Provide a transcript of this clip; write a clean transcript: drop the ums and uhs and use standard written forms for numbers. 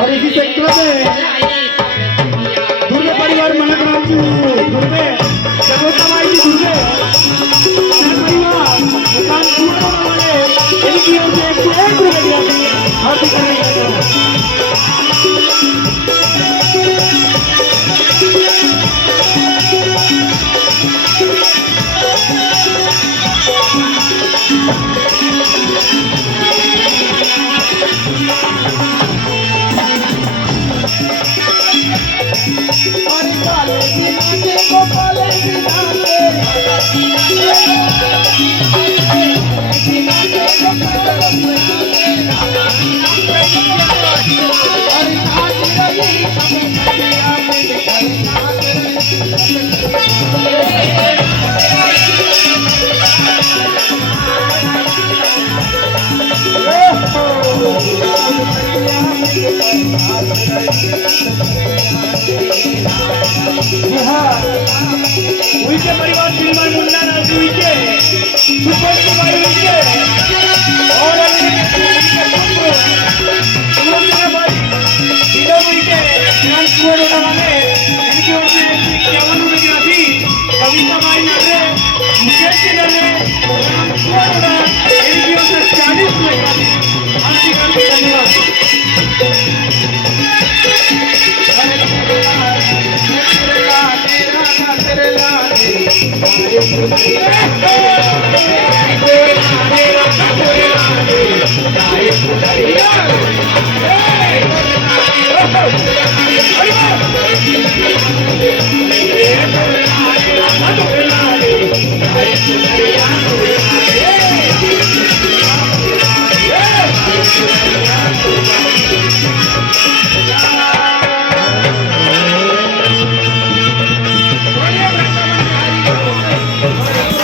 और इसी संख्या में दुर्गे परिवार महाग्राम जी दुर्गे जगोता माई जी दुर्गे परिवार दुकान पूर्ण वाले इनकी ओर से 101 रुपए हार्दिक उनके परिवार श्रीमान मुन्ना नाथ उनके सुपर कुमारी उनके और उनके भाई इधर उनके ज्ञान कुमार वाले इनके ओर से 51 रुपए की राशि कविता भाई नरे मुकेश जी नरे कुमार इनकी ओर से 40 रुपए की राशि हार्दिक धन्यवाद। Hey!